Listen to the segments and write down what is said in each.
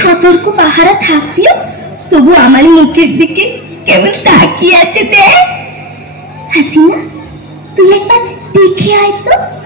সতর্ক পাহারা থাকতেও তবু আমার মুখের দিকে কেমন তাকিয়ে আছে দেখ। হাসিনা, তুই একবার দেখে আয় তো।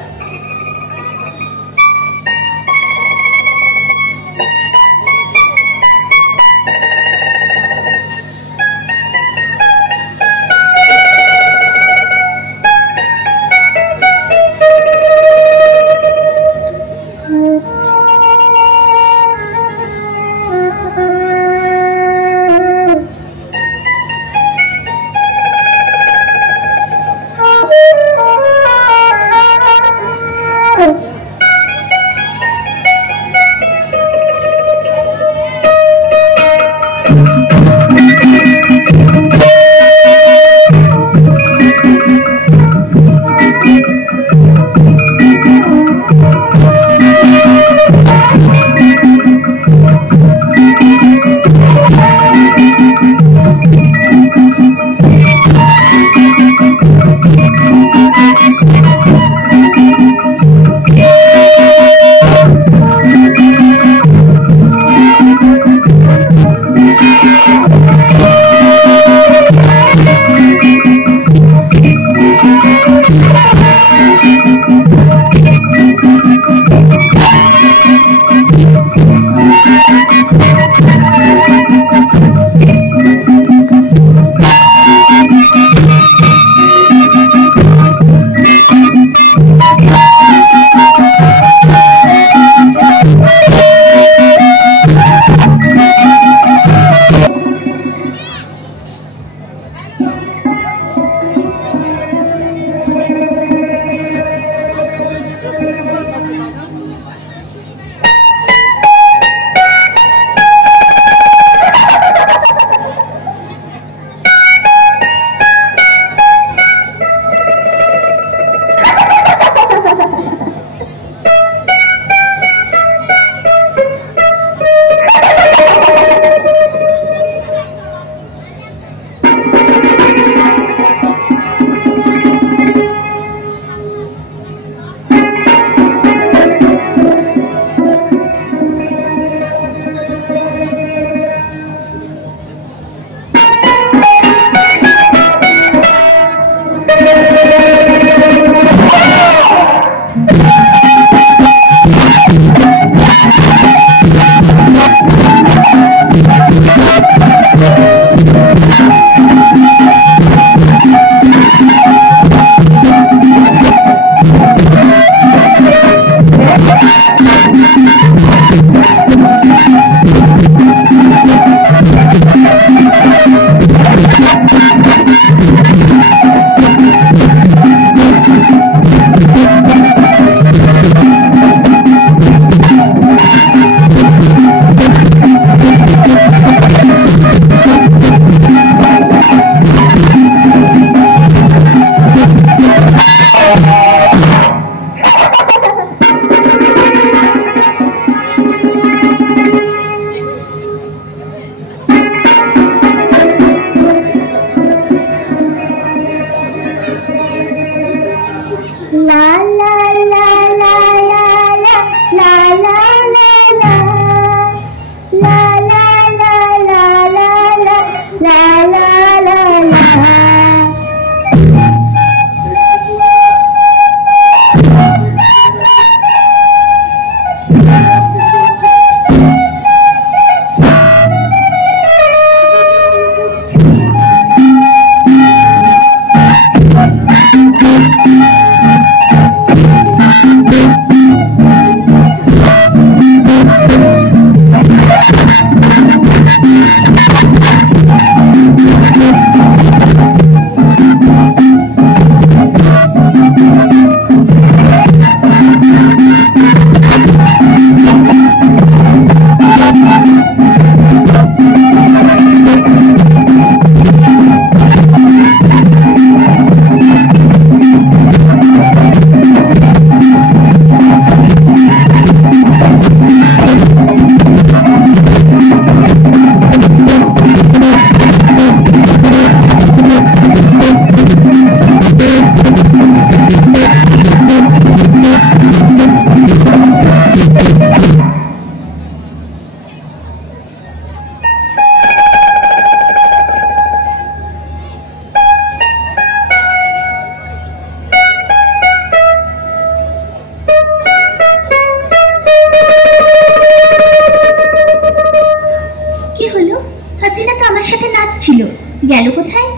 গেল কোথায়?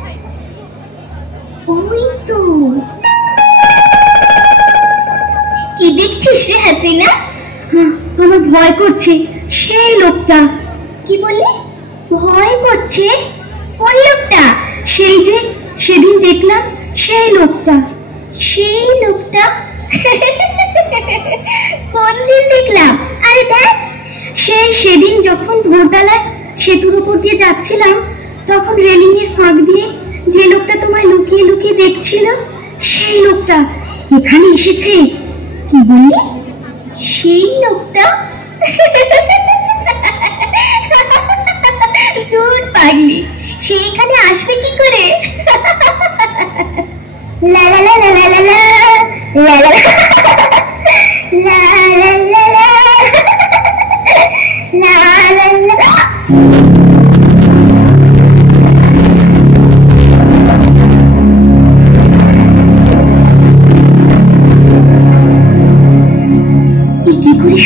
ওই তো। কি দেখছিস রে হাসিনা? আমার ভয় করছে। সেই লোকটা। কি বললি? ভয় করছে? কোন লোকটা? সেই যে সেদিন দেখলাম, সেই লোকটা। সেই লোকটা? কোন দিন দেখলাম? আরে দেখ, সেদিন যখন ভোরবেলায় সেতুর উপর দিয়ে যাচ্ছিলাম, তখন রেলিং এর ফাঁক দিয়ে যে লোকটা তোমায় লুকিয়ে লুকিয়ে দেখছিল, সেই লোকটা এখানে এসেছে। কি বললি? সেই লোকটা? দূর পাগলি, সে এখানে আসবে কি করে? লা লা লা লা লা লা লা লা লা লা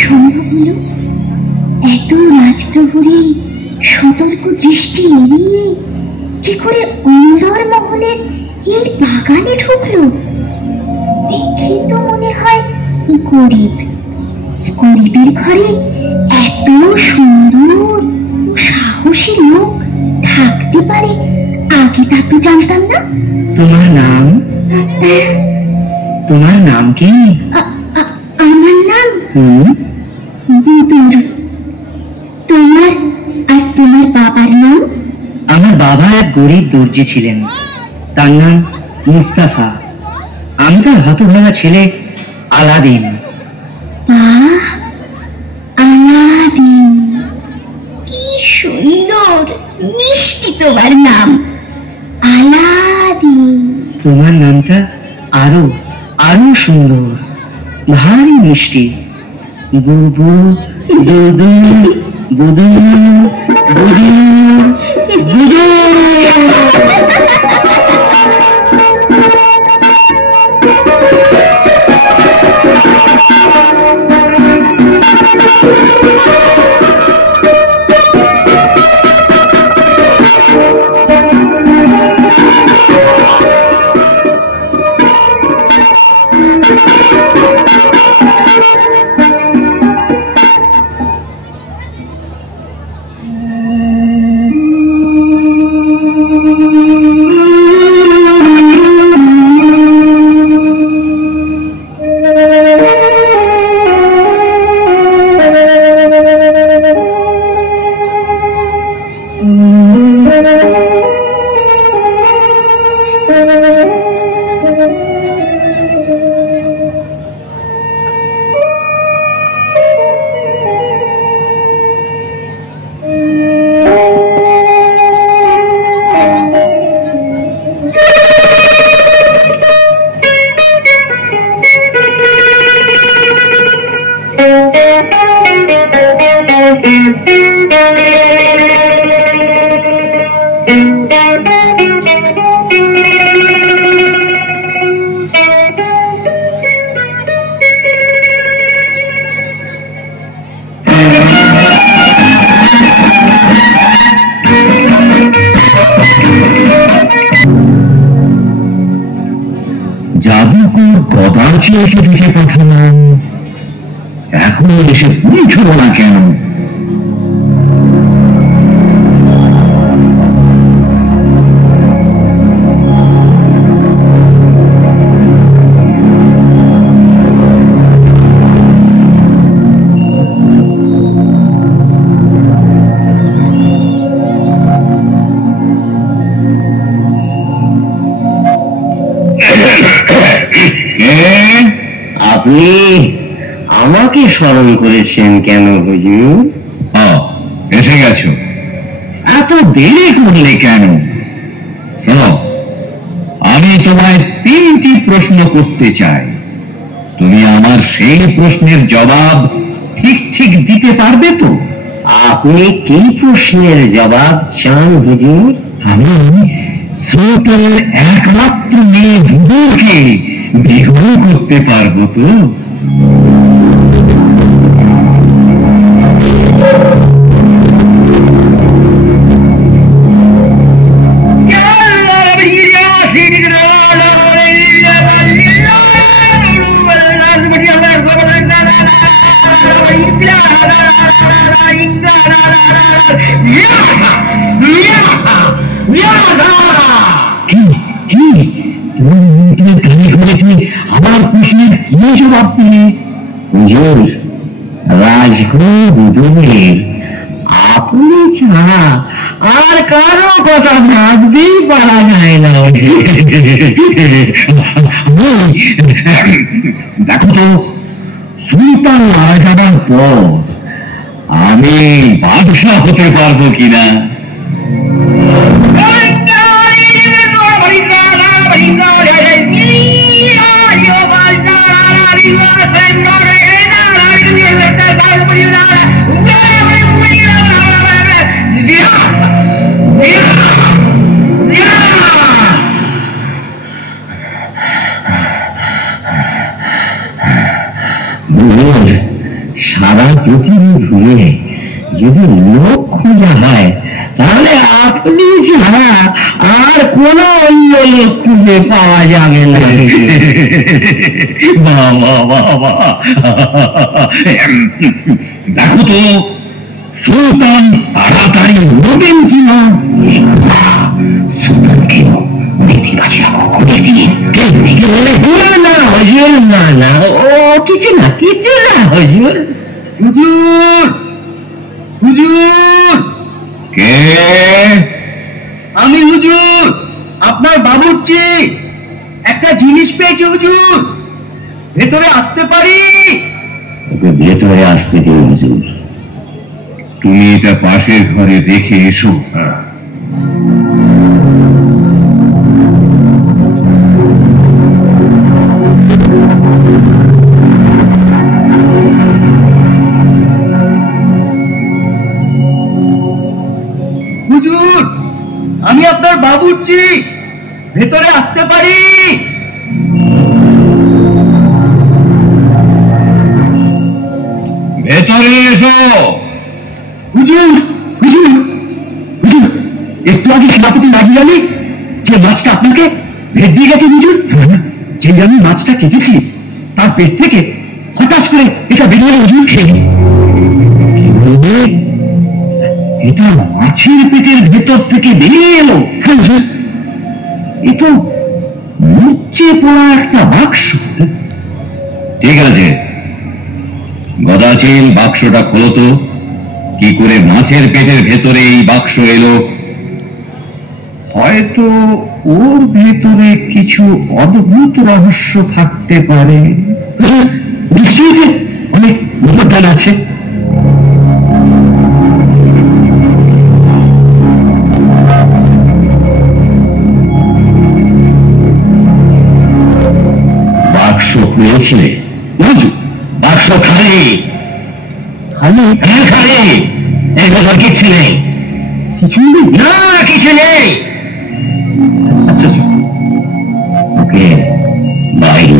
সম্ভব হলো? এত রাজপ্রহরী সতর্ক দৃষ্টি এড়িয়ে কি করে অন্দর মহলের এই বাগানে ঢুকলো? দেখে তো মনে হয় গরিব। গরিবের ঘরে এত সুন্দর ও সাহসী লোক থাকতে পারে, আগে তা তো জানতাম না। তোমার নাম? তোমার নাম কি? আমার নাম বুদুর। তোমার আর তোমার বাবার নাম? আমার বাবা এক গরিব দর্জি ছিলেন, তার নাম মুস্তাফা। আমি তার হতভাগা ছেলে আলাদিন। আলাদিন, কি সুন্দর মিষ্টি তোমার নাম, আলাদিন। তোমার নামটা আরো আরো সুন্দর, ভারী মিষ্টি। বুবু, দুদু, বুদু, বুদু, বুদু। জাদুকর গদাচি এসে দিতে পাঠালাম, এখন এসে পৌঁছল না কেন? আপনি আমাকে স্মরণ করেছেন কেন হুজুর? এসে গেছো, এত দেরি করলে কেন? শোনো, আমি তোমায় 3টি প্রশ্ন করতে চাই। তুমি আমার সেই প্রশ্নের জবাব ঠিক ঠিক দিতে পারবে তো? আপনি কি প্রশ্নের জবাব চান হুজুর? আমি শ্রোতার একমাত্র মেয়ে বুদুকে বিবাহ করতে পারবো তো? আমার খুশির কি জবাব দিলে? হুজুর, রাজগুরুদের আপনি ছাড়া আর কারো কথা ভাবতেই পারা যায় না। দেখো তো, সুলতান মারা যাবার পর আমি বাদশাহ হতে পারবো কিনা। সারা পৃথিবী ঘুরে যদি লোক খোঁজা হয়, তাহলে আপনি ছাড়া আর কোন অন্য লোক খুঁজে পাওয়া যাবে না। দেখো তো, সুলতান তাড়াতাড়ি রবেন কিনা। সুলতানকে নেতিবাচক করে দিয়ে না হজুর, না না, ও কিছু না, কিছু না হজুর। হুজুর, হুজুর। কে? আমি হুজুর, আপনার বাবুর্চি। একটা জিনিস পেয়েছি হুজুর, ভেতরে আসতে পারি? ওকে ভেতরে আসতে দিন হুজুর। তুমি এটা পাশের ঘরে দেখে এসো। হুজুর, আমি আপনার বাবুর্চি, ভেতরে আসতে পারি? ভেতরে এসো। হুজুর, হুজুর, হুজুর, একটু আগে সেনাপতি নাজির আলী যে মাছটা আপনাকে ভেট দিয়ে গেছে হুজুর, যে আমি মাছটা কেটেছি তার পেট থেকে হঠাৎ করে এটা বেরিয়ে হুজুর। এটা মাছের পেটের ভেতর থেকে বেরিয়ে এলো? এ তো মুচে পড়া একটা বাক্স। ঠিক আছে, গদাচিল, বাক্সটা খোলো তো। কি করে মাছের পেটের ভেতরে এই বাক্স এলো? হয়তো ওর ভেতরে কিছু অদ্ভুত রহস্য থাকতে পারে। নিশ্চয়ই অনেক বিপদ আছে। বাক্স পেয়েছিলে? বাক্স খালি। খালি? হ্যাঁ খালি। এই বছর কিচ্ছু নেই। কিছু নেই? না, কিছু নেই। আচ্ছা, ওকে বাইরে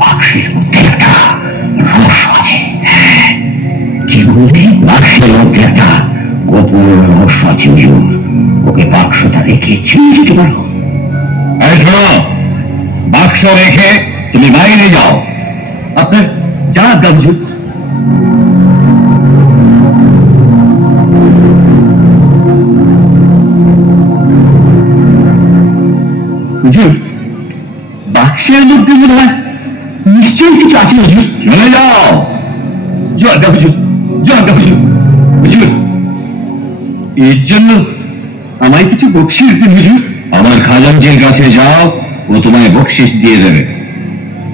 বাক্সের মধ্যে একটা রহস্য আছে। কি বলবি? বাক্সের মধ্যে একটা গোপন রহস্য আছে হুজুর। ওকে বাক্সটা রেখে চলে যেতে পারো। বাক্স রেখে তুমি বাইরে যাও। আপনার যা হুজুর। হুজুর, বাক্সের মধ্যে মনে হয় নিশ্চয়ই কিছু আছে হুজুর। চলে যাও। জয় হুজুর, জয় হুজুর। হুজুর, এর জন্য আমায় কিছু বকশিশ দিন হুজুর। আমার খাজানজির কাছে যাও, ও তোমায় বকশিশ দিয়ে দেবে।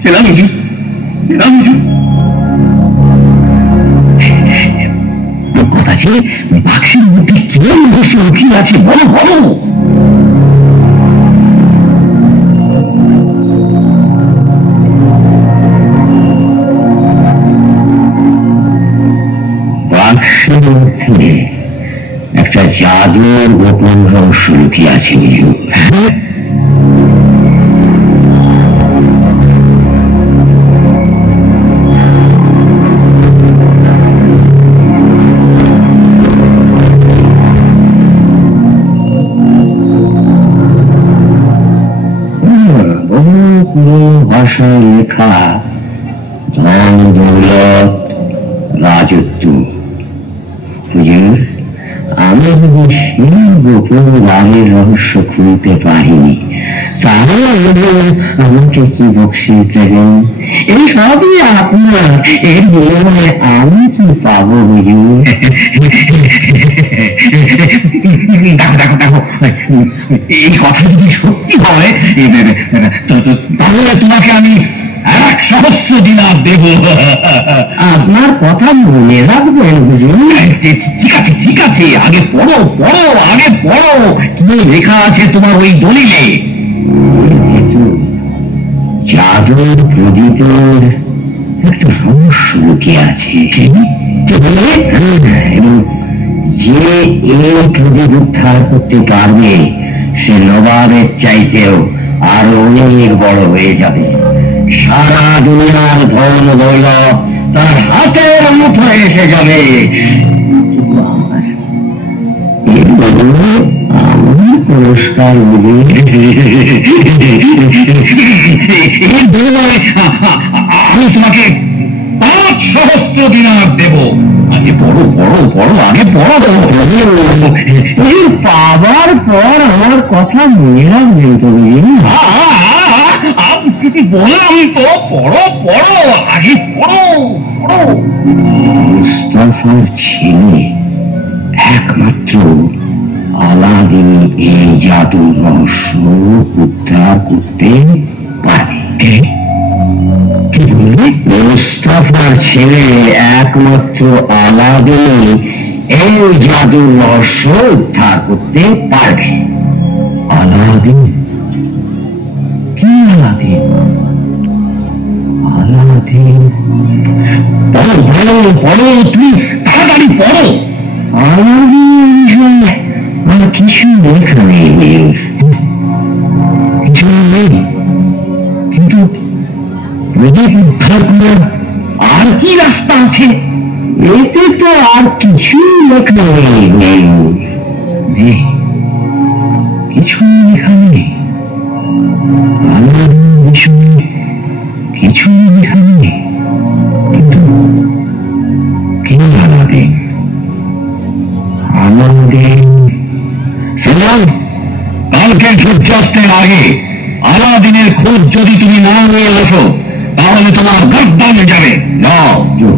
সেলাম হুজুর, সেলাম হুজুর। কথা আছে, বাক্সের মধ্যে কি রহস্য লুকিয়ে আছে বলো বলো। বাক্সের মধ্যে একটা জাদুর গোপন রহস্য লুকিয়ে আছে হুজুর। ভাষায় লেখা ধন দৌলত রাজত্ব হুজুর, আমি যদি সেই গোপন রাগের রহস্য খুলতে পারিনি, তাহলে আমাকে কি বকশিশ দেবেন? এই সবই আপনার, এর বিনিময়ে আমি কি পাবো হুজুর? দেখো দেখো দেখো, এই কথা যদি সত্যি হয় তাহলে তোমাকে আমি 1,000 দিনার দেব। আপনার কথা মনে রাখবেন হুজুর। ঠিক আছে ঠিক আছে, আগে পড়ো পড়ো, আগে পড়ো, কি লেখা আছে তোমার ওই দলিলে? জাদুর প্রদীপের একটা রহস্য লুকিয়ে আছে, এবং যে এই প্রদীপ উদ্ধার করতে পারবে সে নবাবের চাইতেও আরো অনেক বড় হয়ে যাবে। সারা দুনিয়ার ধন দৌলত তার হাতের মুঠোয় এসে যাবে। আমার পুরস্কার আমি তোমাকে 5,000 দিনার দেব। আগে পড়ো পড়ো পড়ো, আগে পড়ো। পাবার পর আমার কথা মনে রাখবেন তো? আমি কিছু বললাম তো, পড়ো পড়ো, আগে পড়ো পড়ো। মুস্তাফার ছেলে একমাত্র আলাদিন এই জাদুর রহস্য উদ্ধার করতে পারে। মুস্তাফার ছেলে একমাত্র আলাদিন এই জাদুর রহস্য উদ্ধার করতে পারবে। আলাদিন? কি আলাদিন? আলাদিন? পড়ো পড়ো পড়ো, তুমি তাড়াতাড়ি পড়ো। আলাদিন বিষয়ে আর কিছু লেখা নেই, কিছু নেই, কিন্তু প্রদীপ উদ্ধার করার আর কি রাস্তা আছে? এতে তো আর কিছু লেখা নেই, কিছু লেখা নেই। আলাদিন বিষয়ে কিছু লেখা নেই, কিন্তু কে আলাদিন? আলাদিন কালকে সূর্যাস্তের আগে আলাদিনের খোঁজ যদি তুমি না নিয়ে আসো তাহলে তোমার গর্দান যাবে। যাও যাও।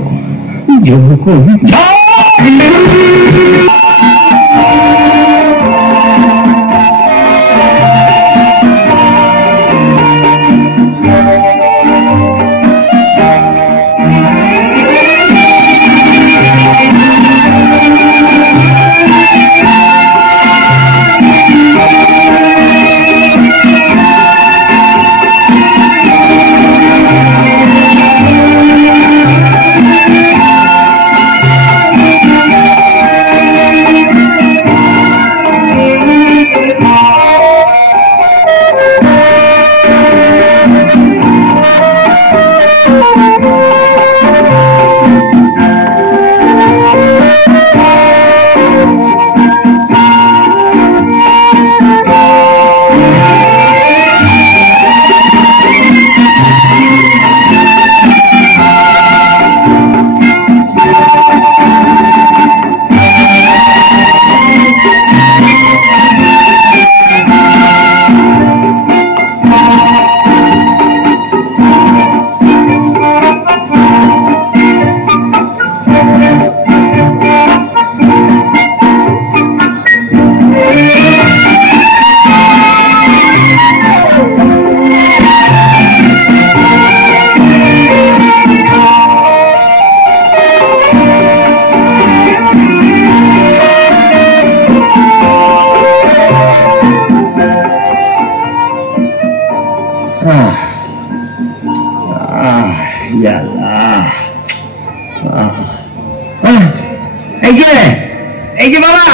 এই যে বাবা,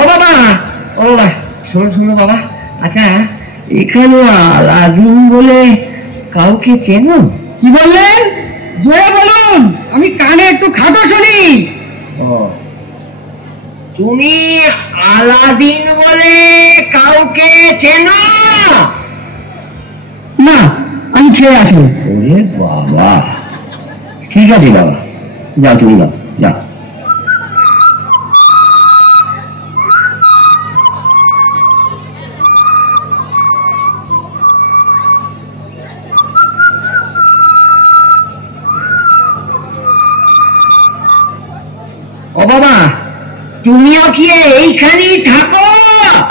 ও বাবা, ও বাবা, শোনো শোনো বাবা, আচ্ছা এখানে আলাদিন বলে কাউকে চেনো? কি বললেন? জোরে বলুন, আমি কানে একটু খাটো শুনি। তুমি আলাদিন বলে কাউকে চেনো? না, আমি খেয়ে আসি। ওরে বাবা, ঠিক আছে বাবা, যাও তুমি যাও, যাও। বাবা, তুমিও কি এইখানেই থাকো?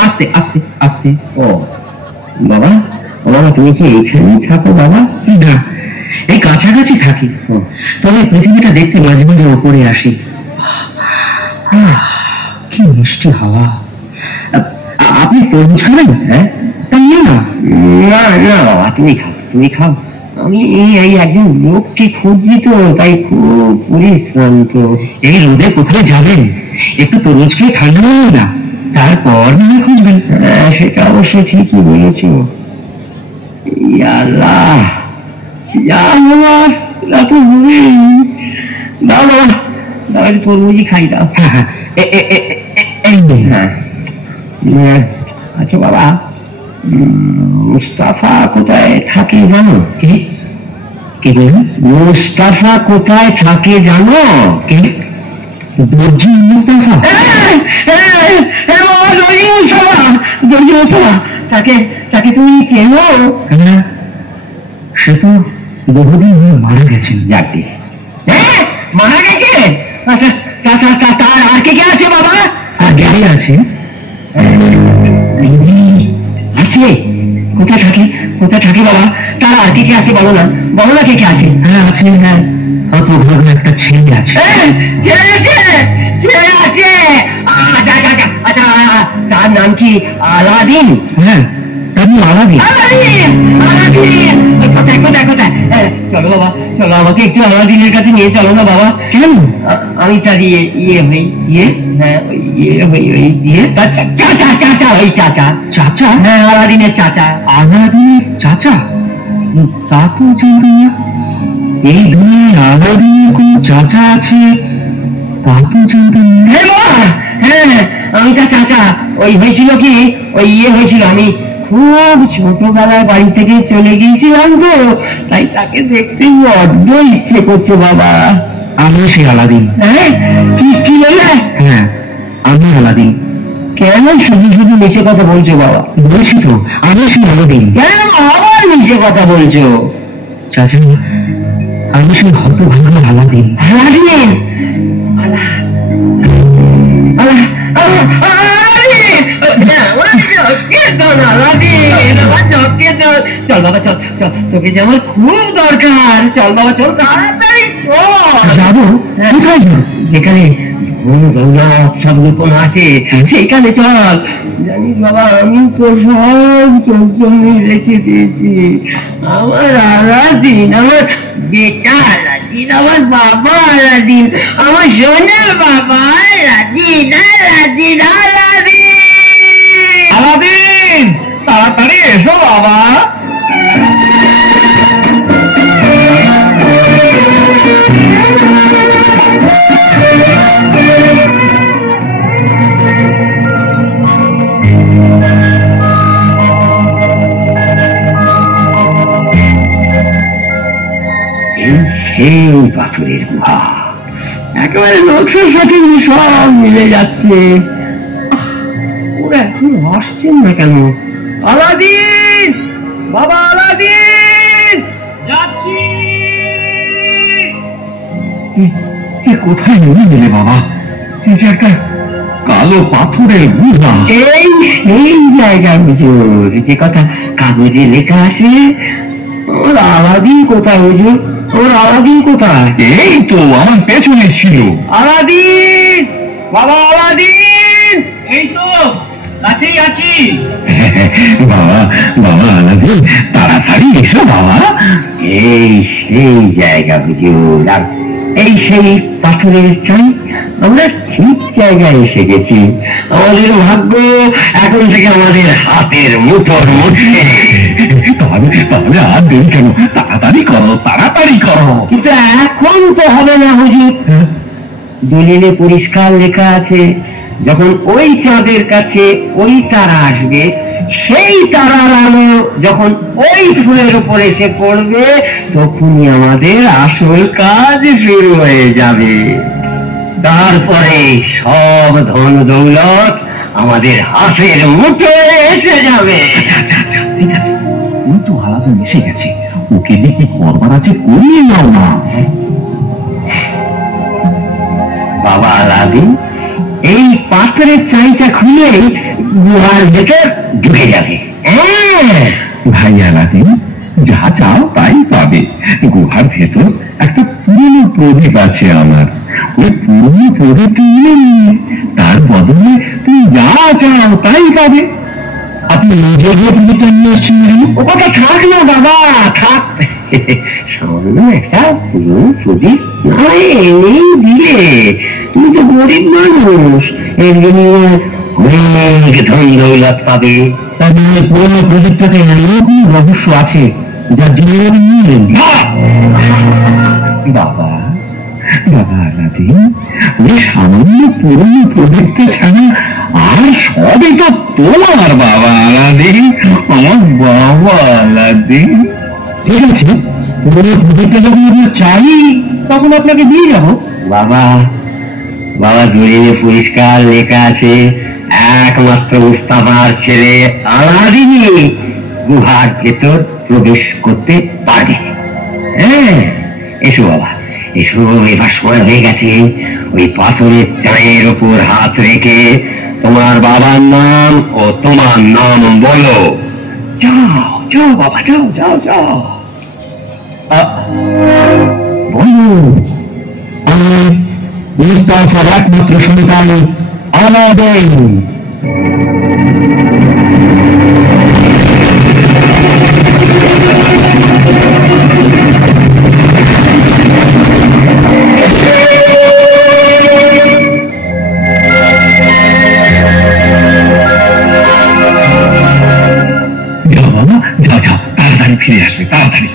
আস্তে আস্তে আস্তে। ও বাবা, ও বাবা, তুমি কি এইখানেই থাকো বাবা? না, এই কাছাকাছি থাকি, তবে পৃথিবীটা দেখতে মাঝে মাঝে উপরে আসি। কি মিষ্টি হাওয়া। আপনি তরমুজ খাবেন? হ্যাঁ, তাই না? না না বাবা, তুমি খাও, তুমি খাও। আমি এই একজন লোককে খুঁজছি তো, তাই খুব পরিশ্রান্ত। এই রোদে কোথায় যাবেন? একটু তরমুজ খেয়ে ঠান্ডা হবে না, তারপর না খুঁজবেন। সেটা অবশ্য ঠিকই বলেছ। আল্লাহ, তরমুজই খাই দাও। আচ্ছা বাবা, মুস্তাফা কোথায় থাকে জানো? কি কি বলুন? মুস্তাফা কোথায় থাকে জানো? কি? দর্জি মুস্তাফা? তাকে তাকে তুমি চেনো? সে তো বহুদিন মারা গেছেন। যাকে মারা গেছে? তার আর কে কে আছে বাবা? আর কে আছে? আছে? কোথায় থাকে, কোথায় থাকে বাবা? তার আর কে কে আছে বলো না, বলো না কে কে আছে? হ্যাঁ আছে, হ্যাঁ, হতভাগা একটা ছেলে আছে। ছেলে আছে? ছেলে আছে? আচ্ছা, তার নাম কি? আলাদিন? হ্যাঁ, তার নাম আলাদিন। আলাদিন, আলাদিন, কোথায় কোথায় কোথায়? চলো বাবা, চলো, আমাকে একটু আলাদিনের কাছে নিয়ে চলো না বাবা। কেন? আমি তার ইয়ে হই, চাচা। চাচা? হ্যাঁ, আলাদিনের চাচা। আলাদিনের চাচা? তা তো জানি না। এই দুনিয়ায় আলাদিনের কোন চাচা আছে তা তো জানতাম না। হ্যাঁ, আমি তার চাচা। ওই হয়েছিল কি, ওই হয়েছিল, আমি খুব ছোটবেলায় বাড়ি থেকে চলে গিয়েছিলাম তো, তাই তাকে দেখতে বড্ড ইচ্ছে করছে বাবা। আমি সেই আলাদিন। হ্যাঁ, কি বললে? হ্যাঁ, আমি আলাদিন। কেন শুধু শুধু মিশে কথা বলছো বাবা? বলছি তো, আমি সেই আলাদিন। কেন আবার মিশে কথা বলছো? চাচা, আমি সেই হতভাগা আলাদিন। আলাদিন? চল বাবা, চল চল, তোকে যে আমার খুব দরকার। চল বাবা, চল, তাড়াতাড়ি চল। যাবো? কোথায় যাবো? যেখানে সব গোপন আছে সেইখানে চল। জানিস বাবা, আমি তো সব চোখ জমি রেখে দিয়েছি। আমার আলাদিন, আমার বেটা আলাদিন, আমার বাবা আলাদিন, আমার সোনার বাবা আলাদিন, আলাদিন, আলাদিন। আলাদিন, তাড়াতাড়ি এসো বাবা। সেই পাথরের গুহা, একেবারে নকশার সাথে সব মিলে যাচ্ছে। ওরা এখন আসছেন না কেন? আলাদিন, বাবা আলাদিন, যাচ্ছি। কোথায় নিয়ে গেলে বাবা? একটা কালো পাথরের গুহা। এই সেই জায়গা হুজুর, যে কথা কাগজে লেখা আছে। ওর আলাদিন কোথায় হুজুর? ওর আলাদিন কোথায়? এই তো আমার পেছনে ছিল। আলাদিন, বাবা আলাদিন, এই তো কাছেই আছি। বাবা, বাবা আলাদিন, তাড়াতাড়ি এসো বাবা। এই সেই জায়গা হুজুর, আর এই সেই পাথরের চাই। আমরা ঠিক জায়গায় এসে গেছি। আমাদের ভাগ্য এখন থেকে আমাদের হাতের মুঠোর মধ্যে। তাহলে আর দেরি কেন? তাড়াতাড়ি করো, তাড়াতাড়ি করো। কিন্তু এখন তো হবে না হুজুর। দলিলে পরিষ্কার লেখা আছে, যখন ওই চাঁদের কাছে ওই তারা আসবে, সেই তারার আলো যখন ওই ফুলের উপর এসে পড়বে, তখনই আমাদের আসল কাজ শুরু হয়ে যাবে। তারপরে সব ধন দৌলত আমাদের হাতের মুঠোয় এসে যাবে। ঠিক আছে, ওই তো আলাদা এসে গেছে, ওকে দেখে করবার আছে করিয়ে নাও না। বাবা আলাদিন এই পাথরের চাইটা খুলে গুহার ভেতর ঢুকে যাবে। ভাই আলাদিন, যা চাও তাই পাবে। গুহার ভেতর একটা পুরনো প্রদীপ আছে আমার, ওই পুরনো প্রদীপ নিয়ে নিয়ে তার বদলে তুমি যা চাও তাই পাবে। আপনি নিজে গিয়ে প্রদীপটা নিয়ে আসছেন? ও কথা থাক না বাবা, থাক। সামান্য একটা পুরনো প্রদীপ নয়, এমনি দিলে। তুমি তো গরিব মানুষ, এর বিনিময়ে অনেক ধন দৌলত পাবে। তার মানে পুরনো প্রদীপটাতে এমন কোনো রহস্য আছে যার জন্য আপনি নিলেন? বাবা, বাবা আলাদিন, ওই সামান্য পুরনো প্রদীপটা ছাড়া আর সবই তো তোমার বাবা আলাদিন, আমার বাবা আলাদিন। ঠিক আছে, পুরনো প্রদীপটা যখন আপনার চাই তখন আপনাকে দিয়ে যাবো। বাবা, বাবা দলিলে পরিষ্কার লেখা আছে একমাত্র মুস্তাফার ছেলে আলাদিনই গুহার ভেতর প্রবেশ করতে পারে। হ্যাঁ, এসো বাবা, এসো। এবার সময় হয়ে গেছে। ওই পাথরের চায়ের উপর হাত রেখে তোমার বাবার নাম ও তোমার নাম বলো। যাও যাও বাবা, যাও যাও যাও। বলো, আমি মুস্তাফার একমাত্র সন্তান আলাদিন। ফিরে আসবে তাড়াতাড়ি।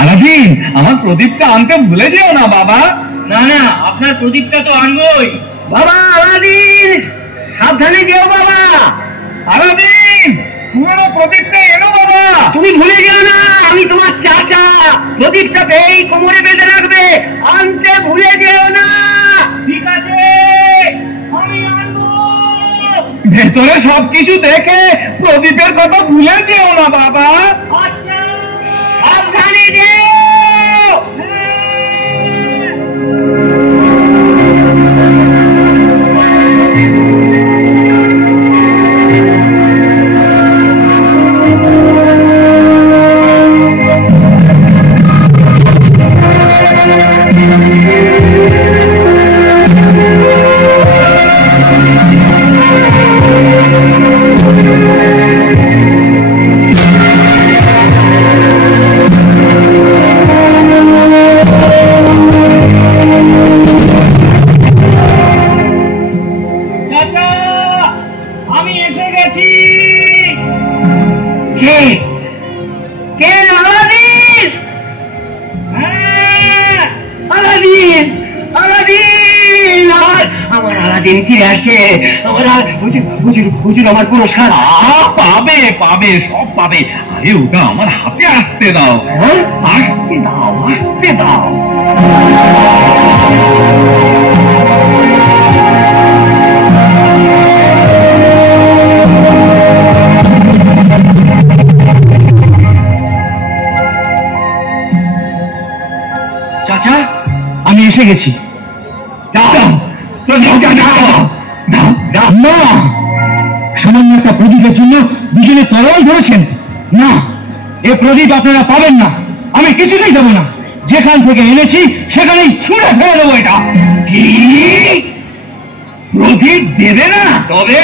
আলাদিন, আমার প্রদীপটা আনতে ভুলে যেও না বাবা। না না, আপনার প্রদীপটা তো আনবই। বাবা আলাদিন, সাবধানে যেও বাবা। আলাদিন, পুরনো প্রদীপটা এনো বাবা। তুমি ভুলে যেও না, আমি তোমার চাচা। প্রদীপটা এই কোমরে বেঁধে রাখবে, আনতে ভুলে যেও না। ঠিক আছে, আমি আনবো। ভেতরে সবকিছু দেখে প্রদীপের কথা ভুলে যেও না বাবা। আচ্ছা, সাবধানে যেও। আমার পুরস্কার পাবে পাবে, সব পাবে। আরে ওটা আমার হাতে আসতে দাও, আসতে দাও, আসতে দাও। চাচা, আমি এসে গেছি। সামান্য একটা প্রদীপের জন্য দুজনে তরল ধরেছেন? না, এ প্রদীপ আপনারা পাবেন না। আমি কিছুতেই দেবো না। যেখান থেকে এনেছি সেখানেই ছুঁড়ে ফেলে দেবো এটা। কি প্রদীপ দেবে না? তবে